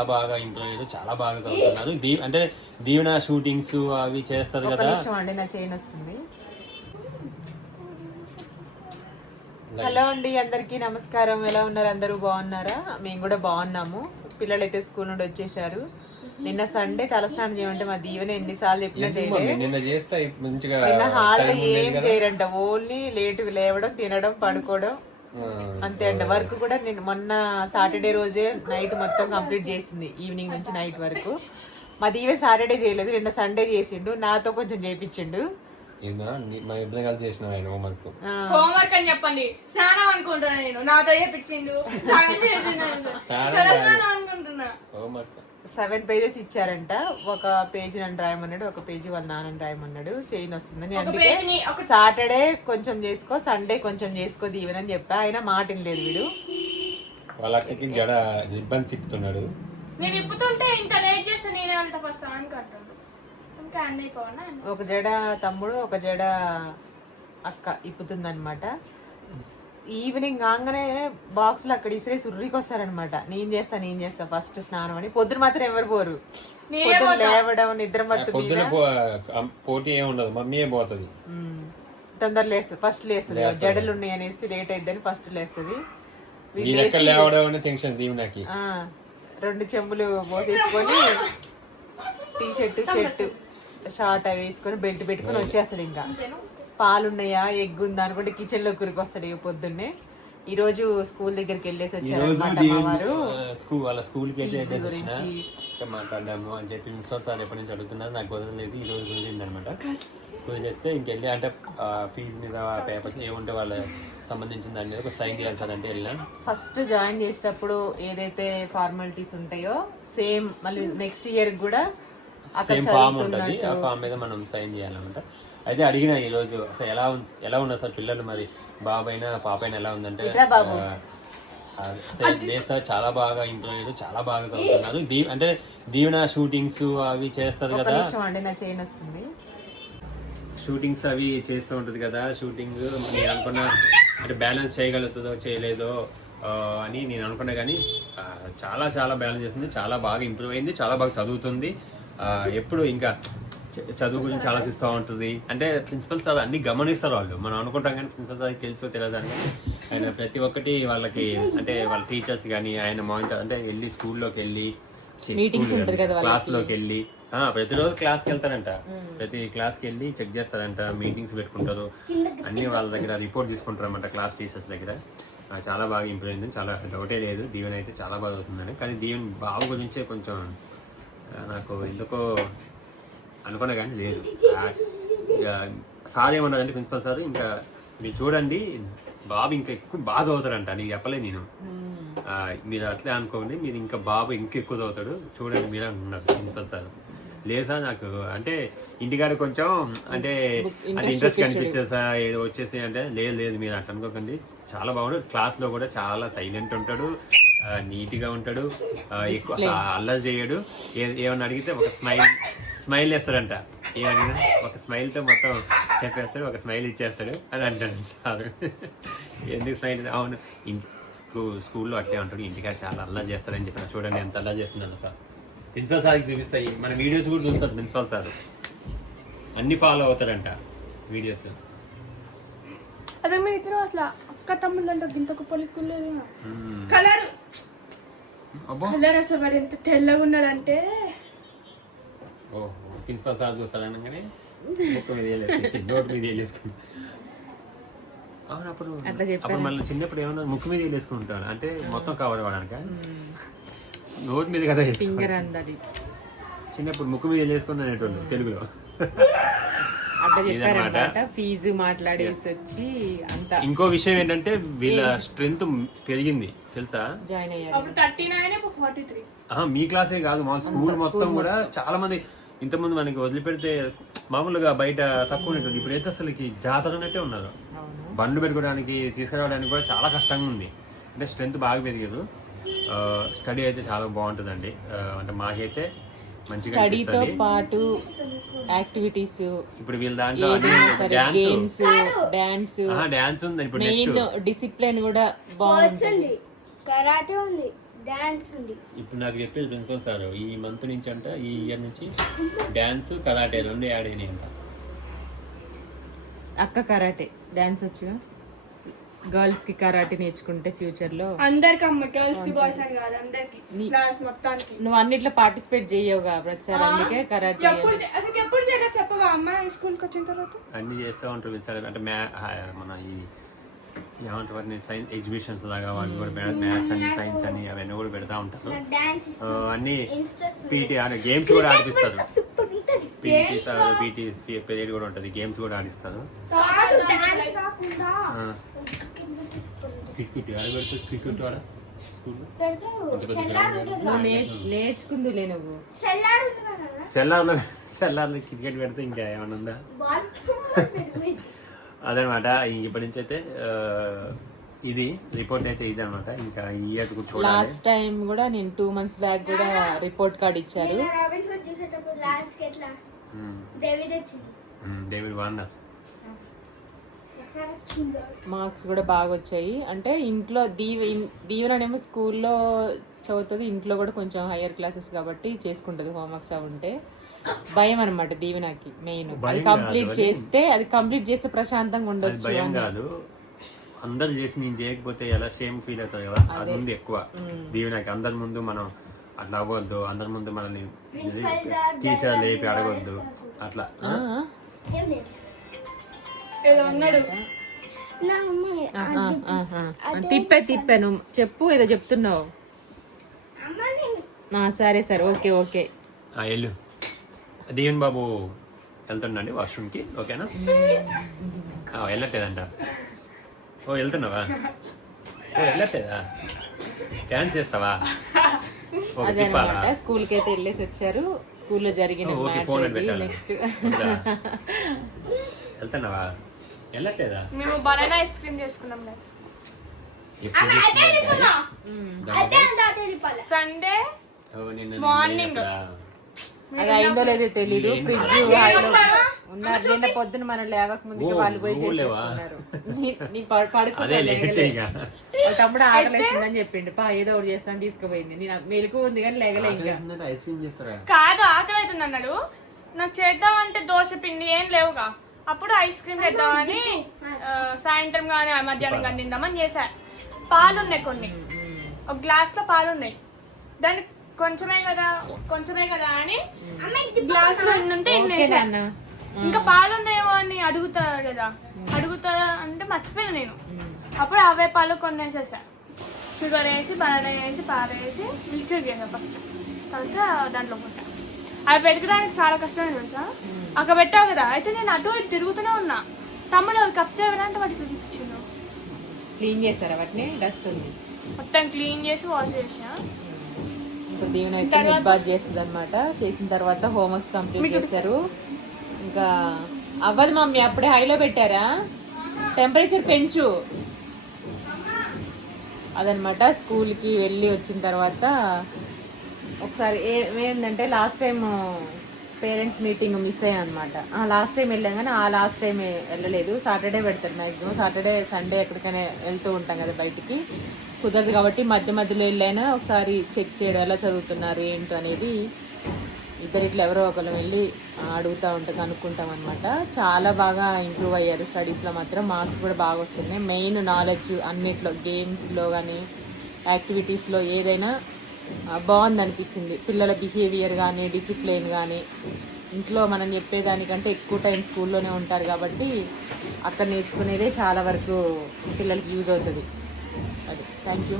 చాలా బాగా ఇంట్లో ఏదో చాలా బాగా చదువుతున్నారు. దీ అంటే దీవెన షూటింగ్స్ అవి చేస్తారు ఒక కదా. నిమిషం అండి నా చైన్ వస్తుంది. హలో అండి అందరికీ నమస్కారం. ఎలా ఉన్నారు? అందరూ బాగున్నారా? మేము కూడా బాగున్నాము. పిల్లలు అయితే స్కూల్ నుండి వచ్చేసారు. నిన్న సండే తలస్నానం చేయమంటే మా దీవెన ఎన్నిసార్లు చెప్పినా ఎందుకు మమ్మీ? చేయలేదు నిన్న చేస్తే మంచిగా నిన్న హాల్లో ఉండేది ఏం కదా. చేయరంట. ఓన్లీ లేట్ లేవడం తినడం పడుకోవడం. అంతే అండి. వర్క్ కూడా నేను మొన్న సాటర్డే రోజే నైట్ మొత్తం కంప్లీట్ చేసింది. ఈవినింగ్ నుంచి నైట్ వరకు. మా దీవెన సాటర్డే చేయలేదు నిన్న సండే చేసిండు. నాతో కొంచెం చేపించిండు. ఏందా? నీ- మన ఇద్దరం కలిసి చేసిన ఆయన హోంవర్క్ ఆ, హోంవర్క్ అని చెప్పండి. స్నానం అనుకుంటున్నా నేను. నాతో అనుకుంటున్నా. హోంవర్క్ సెవెన్ పేజెస్ ఇచ్చారంట. ఒక పేజీ నన్ను రాయమన్నాడు ఒక పేజీ వాళ్ళ నాన్నని రాయమన్నాడు. చైన్ వస్తుందని అందుకే సాటర్డే కొంచెం చేసుకో సండే కొంచెం చేసుకో దీవెనని చెప్పా. ఆయన మాట లేదు వీడు. వాళ్ళ అక్కకి జడ రిబ్బన్ సిప్పుతున్నాడు నేను ఇప్పుతుంటే ఇంత లేట్ చేస్తే నేనే అంత ఫస్ట్ ఇంకా అన్నీ పోనా ఒక జడ తమ్ముడు ఒక జడ అక్క ఇప్పుతుందన్నమాట. ఈవినింగ్ కాగానే బాక్సులు అక్కడ ఇసిరే సుర్రికి వస్తారనమాట నేను చేస్తా నేను చేస్తా ఫస్ట్ స్నానం అని. పొద్దున మాత్రం ఎవరు పోరు. నేనే పొద్దున లేవడం నిద్ర మత్తు పొద్దున పోటీ ఏమి ఉండదు. మమ్మీ పోతుంది. తొందర లేస్తుంది. ఫస్ట్ లేస్తుంది. జడలు ఉన్నాయి అనేసి లేట్ అయిద్దని ఫస్ట్ లేస్తుంది. రెండు చెంబులు పోసేసుకొని టీ షర్ట్ షర్ట్ షార్ట్ అది వేసుకొని బెల్ట్ పెట్టుకొని వచ్చేస్తాడు ఇంకా. పాలు ఉన్నాయా ఎగ్ ఉందా అనుకుంటే కిచెన్లో కురికి వస్తాడు ఇక పొద్దున్నే. ఈ రోజు స్కూల్ దగ్గరికి వెళ్ళేసి వచ్చారు స్కూల్ వాళ్ళ స్కూల్కి అయితే మాట్లాడాము అని చెప్పి ప్రిన్సిపల్ సార్ ఎప్పటి నుంచి అడుగుతున్నారు నాకు కుదరలేదు ఈ రోజు కుదిరింది అనమాట కుదిరేస్తే ఇంకెళ్ళి అంటే ఫీజు మీద పేపర్స్ ఏముంటే వాళ్ళ సంబంధించిన దాని మీద ఒక సైన్ చేయాలి సార్ అంటే వెళ్ళినా. ఫస్ట్ జాయిన్ చేసేటప్పుడు ఏదైతే ఫార్మాలిటీస్ ఉంటాయో సేమ్ మళ్ళీ నెక్స్ట్ ఇయర్ కూడా సేమ్ ఫామ్ ఉంటుంది ఆ ఫామ్ మీద మనం సైన్ చేయాలన్నమాట. అయితే అడిగిన ఈ రోజు అసలు ఎలా ఉంది ఎలా ఉన్నారు సార్ పిల్లలు మరి? బాబైనా పాపైనా ఎలా ఉందంటే సార్ చాలా బాగా ఇంట్లో ఏదో చాలా బాగా చదువుతున్నారు. దీ అంటే దీవెన షూటింగ్స్ అవి చేస్తారు కదా. షూటింగ్స్ అవి చేస్తూ ఉంటుంది కదా షూటింగ్ నేను అనుకున్నా అంటే బ్యాలెన్స్ చేయగలుగుతుందో చేయలేదో అని నేను అనుకున్నా కానీ చాలా చాలా బ్యాలెన్స్ చేస్తుంది చాలా బాగా ఇంప్రూవ్ అయింది చాలా బాగా చదువుతుంది. ఎప్పుడు ఇంకా చదువు గురించి ఆలోచిస్తూ ఉంటుంది. అంటే ప్రిన్సిపల్ సార్ అన్ని గమనిస్తారు వాళ్ళు. మనం అనుకుంటాం కానీ ప్రిన్సిపల్ సార్ తెలుసో తెలియదు అని. ఆయన ప్రతి ఒక్కటి వాళ్ళకి అంటే వాళ్ళ టీచర్స్ కానీ ఆయన మానిటర్ అంటే వెళ్ళి స్కూల్లోకి వెళ్ళి Meetings ఉంటది కదా వాళ్ళకి. క్లాస్లోకి వెళ్ళి ప్రతిరోజు క్లాస్కి వెళ్తారంట. ప్రతి క్లాస్కి వెళ్ళి చెక్ చేస్తారంట మీటింగ్స్ పెట్టుకుంటారు. అన్ని వాళ్ళ దగ్గర రిపోర్ట్ తీసుకుంటారన్నమాట క్లాస్ టీచర్స్ దగ్గర. చాలా బాగా ఇంప్రూవ్ అయింది చాలా డౌటే లేదు. దీవెన అయితే చాలా బాగా అవుతుందని. కానీ దీవెన బాబు గురించే కొంచెం నాకు ఎందుకో అనుకున్నా కానీ లేదు. సార్ ఏమన్నారంటే ప్రిన్సిపల్ సార్ ఇంకా మీరు చూడండి బాబు ఇంకా ఎక్కువ బాగా చదువుతారంట నీకు చెప్పలేదు నేను. మీరు అట్లే అనుకోండి మీరు ఇంకా బాబు ఇంకా ఎక్కువ చదువుతాడు చూడండి మీరు అంటున్నారు ప్రిన్సిపల్ సార్. లేదా నాకు అంటే ఇంటికాడ కొంచెం అంటే అంటే ఇంట్రెస్ట్ కనిపించేసా ఏదో వచ్చేసి అంటే లేదు లేదు మీరు అట్లా అనుకోకండి. చాలా బాగుండు క్లాస్లో కూడా చాలా సైలెంట్ ఉంటాడు నీట్గా ఉంటాడు ఎక్కువ అల్లరి చేయడు. ఏమన్నా అడిగితే ఒక స్మైల్ స్మైల్ వేస్తాడంట ఏమడిగినా ఒక స్మైల్తో మొత్తం చెప్పేస్తాడు ఒక స్మైల్ ఇచ్చేస్తాడు అని అంటాడు సార్. ఎందుకు స్మైల్ అవును. ఇన్- స్కూ- స్కూల్లో అట్లే ఉంటాడు. ఇంటికాడ చాలా అల్లరి చేస్తాడని చెప్పిన చూడండి ఎంత అల్లరి చేస్తున్నాడు సార్. ప్రిన్సిపల్ సార్కి చూపిస్తాయి. మన వీడియోస్ కూడా చూస్తారు ప్రిన్సిపల్ సార్. అన్ని ఫాలో అవుతాడంట వీడియోస్. అదే మీ ఇద్దరు అట్లా అక్క తమ్ముళ్ళు అంటే ఇంతకు పొలికులేదు కలర్. అబ్బో కలర్ అసలు వాడు ఎంత తెల్లగా ఉన్నాడంటే ప్రిన్సిపల్ సార్ చూస్తాడనగానే బుక్ మీద నోట్ మీద వేలేసుకుని అవును అప్పుడు మళ్ళీ చిన్నప్పుడు ఏమన్నా ముక్కు మీద వేలేసుకుంటాడు అంటే మొత్తం కవర్ అవ్వడానిక? నోట్ మీద కదా ఫింగర్ చిన్నప్పుడు ముక్కు మీద వేలేసుకుని అనేటోళ్ళు తెలుగులో. అట్లా ఇదన్నమాట. చెప్పారనమాట ఫీజు మాట్లాడేసి వచ్చి అంతా. ఇంకో విషయం ఏంటంటే వీళ్ళ స్ట్రెంగ్త్ పెరిగింది తెలుసా? జాయిన్ అయ్యారు. మీ క్లాసే కాదు మా స్కూల్ మొత్తం కూడా చాలా మంది ఇంతమంది మనకి వదిలిపెడితే మామూలుగా బయట తక్కువ ఉంటుంది ఇప్పుడైతే అసలుకి జాతర ఉన్నట్టే ఉన్నారు. అవును. బండ్లు పెట్టుకోవడానికి తీసుకురావడానికి కూడా చాలా కష్టంగా ఉంది. అంటే స్ట్రెంత్ బాగా పెరిగారు. స్టడీ అయితే చాలా బాగుంటుందండి. అంటే మాకైతే మంచిగా స్టడీతో పాటు యాక్టివిటీస్ ఇప్పుడు వీళ్ళ దాంట్లో డాన్స్. Games dance. డాన్స్ ఉంది ఇప్పుడు డిసిప్లిన్ కూడా బాగుంటుంది. కరాటే ఉంది. డాన్స్ ఉంది. ఇప్పుడు నాకు చెప్పేది ప్రిన్సిపల్ సార్ ఈ మంత్ నుంచి అంట ఈ ఇయర్ నుంచి డాన్స్ కరాటే రెండు యాడ్ అయినాయి అంట. అక్క కరాటే డాన్స్ వచ్చుగా గర్ల్స్కి కరాటే నేర్చుకుంటే ఫ్యూచర్లో అందరికి అమ్మ గర్ల్స్కి బాయ్స్ అని కాదు అందరికి క్లాస్ మొత్తానికి. నువ్వు అన్నిట్లో పార్టిసిపేట్ చేయవుగా ప్రతిసారి అందుకే కరాటే ఎప్పుడు అసలు ఎప్పుడు చేయలేదు చెప్పవా? అమ్మ స్కూల్కి వచ్చిన తర్వాత? అన్ని చేస్తూ ఉంటారు అంటే మన ఈ ఏమంటారు సైన్స్ ఎగ్జిబిషన్స్ లాగా వాళ్ళు కూడా మ్యాథ్స్ అని సైన్స్ అని అవన్నీ కూడా పెడతా ఉంటారు. అన్ని పీటీ గేమ్స్ కూడా ఆడిపిస్తారు. సూపర్ ఉంటది. పీటీ సార్ పీటీ పీరియడ్ కూడా ఉంటుంది. గేమ్స్ కూడా ఆడిస్తారు. క్రికెట్ క్రికెట్ ఆడ పెడతారు. నేర్చుకుందులే నువ్వు. ఉంటుంది కదా సెల్లార్లో సెల్లార్లో క్రికెట్ పెడితే ఇంకా ఏమైనా ఉందా? బాల్ అదనమాట. ఇప్పటి నుంచి అయితే ఇది రిపోర్ట్ అయితే ఇది అనమాట ఇంకా ఈ ఇయర్ లాస్ట్ టైం కూడా నేను టూ మంత్స్ బ్యాక్ కూడా రిపోర్ట్ కార్డ్ ఇచ్చారు. రాబిన్ హుడ్ చూసేటప్పుడు లాస్ట్కి ఎట్లా? దేవి తెచ్చింది డేవిడ్ వార్నర్ ఎక్కడ వచ్చిందో మార్క్స్ కూడా బాగా వచ్చాయి. అంటే ఇంట్లో దీవ దీవెననేమో స్కూల్లో చదువుతుంది ఇంట్లో కూడా కొంచెం హయ్యర్ క్లాసెస్ కాబట్టి చేసుకుంటుంది హోంవర్క్స్ అవి ఉంటే. భయం అనమాట దీవెనకి మెయిన్. అది కంప్లీట్ చేస్తే అది కంప్లీట్ చేస్తే ప్రశాంతంగా ఉండొచ్చు భయం. కాదు. అందరు చేసి నేను చేయకపోతే ఎలా సేమ్ ఫీల్ అవుతుంది కదా? అది. ఉంది ఎక్కువ. దీవెనకి అందరి ముందు మనం అట్లా అవ్వద్దు అందరి ముందు మనల్ని టీచర్ లేపి అడగొద్దు. అట్లా. తిప్పే తిప్పే నువ్వు. చెప్పు ఏదో చెప్తున్నావు. సరే సరే. Okay okay. వెళ్ళు. దీవెన్ బాబు వెళ్తుండండి వాష్రూమ్కి ఓకేనా? ఆ, వెళ్ళట్లేదంట. ఓ వెళ్తున్నావా? ఓ వెళ్ళట్లేదా? డ్యాన్స్ చేస్తావా? ఓకే అదే తిప్పాలా? అనమాట స్కూల్కి అయితే వెళ్ళేసి వచ్చారు. స్కూల్లో జరిగిన నెక్స్ట్? వెళ్తున్నావా? వెళ్ళట్లేదా? మేము బనానా ఐస్ క్రీమ్ చేసుకున్నాం సండే ఓ, అది అయిందో లేదో తెలీదు. ఫ్రిడ్జ్ ఉన్నారు. నిన్న పొద్దున మనం లేవక ముందుకే ఓ, వాళ్ళు పోయి? చేసేసుకున్నారు. నీ- నీ పడు- పడుకో అదే లేట్ లేగలే. ఇక. వాళ్ళ తమ్ముడు ఆకలేసిందని చెప్పిండు. పా ఏదో ఒకటి చేస్తాను తీసుకుపోయింది. నేను మెలకు ఉంది కానీ లేగలే ఇంకా. ఐస్ క్రీమ్ చేస్తారా? కాదు ఆకలి అవుతుంది అన్నాడు. నాకు చేద్దామంటే దోశ పిండి ఏం లేవుగా. అప్పుడు ఐస్ క్రీమ్ చేద్దామని సాయంత్రం కానీ మధ్యాహ్నం కానీ తిందామని చేశా. పాలు ఉన్నాయి కొన్ని. ఒక గ్లాస్లో పాలు ఉన్నాయి దాన్ని కొంచెమే కదా కొంచెమే కదా అని గ్లాస్లో ఎన్ని ఉంటే ఎన్ని ఓకే వేసా. నాన్న ఇంకా పాలు ఉన్నాయేమో అని అడుగుతా కదా అడుగుతా అంటే మర్చిపోయాను నేను. అప్పుడు అవే పాలు కొన్ని వేసేసా షుగర్ వేసి బనానా వేసి పాలు వేసి మిల్క్ చేసా ఫస్ట్ తర్వాత దాంట్లో పోసా. అవి పెరగడానికి చాలా కష్టమే తెలుసా? అక్కడ పెట్టావు కదా అయితే నేను అటు ఇటు తిరుగుతూనే ఉన్నా. తమ్ముడు కప్ చేయడానికి వాటి చూపించిండు. క్లీన్ చేస్తారా వాటిని? డస్ట్ ఉంది. మొత్తం క్లీన్ చేసి వాష్ చేసిన ఇప్పుడు దీవెన అయితే మిడ్ బాత్ చేస్తుంది అనమాట చేసిన తర్వాత హోంవర్క్స్ కంప్లీట్ చేశారు. ఇంకా అవ్వదు మమ్మీ అప్పుడే హైలో పెట్టారా? టెంపరేచర్ పెంచు. అదనమాట స్కూల్కి వెళ్ళి వచ్చిన తర్వాత. ఒకసారి ఏ- ఏంటంటే last time parents meeting miss అయ్యా అనమాట లాస్ట్ టైం వెళ్ళాం కానీ ఆ లాస్ట్ టైం వెళ్ళలేదు. సాటర్డే పెడతారు మ్యాక్సిమం సాటర్డే సండే ఎక్కడికైనా వెళ్తూ ఉంటాం కదా బయటికి. కుదరదు కాబట్టి మధ్య మధ్యలో వెళ్ళైనా ఒకసారి చెక్ చేయడం ఎలా చదువుతున్నారు ఏంటో అనేది ఇద్దరిట్లో ఎవరో ఒకరు వెళ్ళి అడుగుతూ ఉంటుంది కనుక్కుంటాం అనమాట చాలా బాగా ఇంప్రూవ్ అయ్యారు స్టడీస్లో మాత్రం. మార్క్స్ కూడా బాగా వస్తున్నాయి. మెయిన్ నాలెడ్జ్ అన్నిట్లో గేమ్స్లో కానీ యాక్టివిటీస్లో ఏదైనా బాగుంది అనిపించింది పిల్లల బిహేవియర్ కానీ డిసిప్లిన్ కానీ ఇంట్లో మనం చెప్పేదానికంటే ఎక్కువ టైం స్కూల్లోనే ఉంటారు కాబట్టి అక్కడ నేర్చుకునేదే చాలా వరకు పిల్లలకి యూజ్ అవుతుంది. అది. Thank you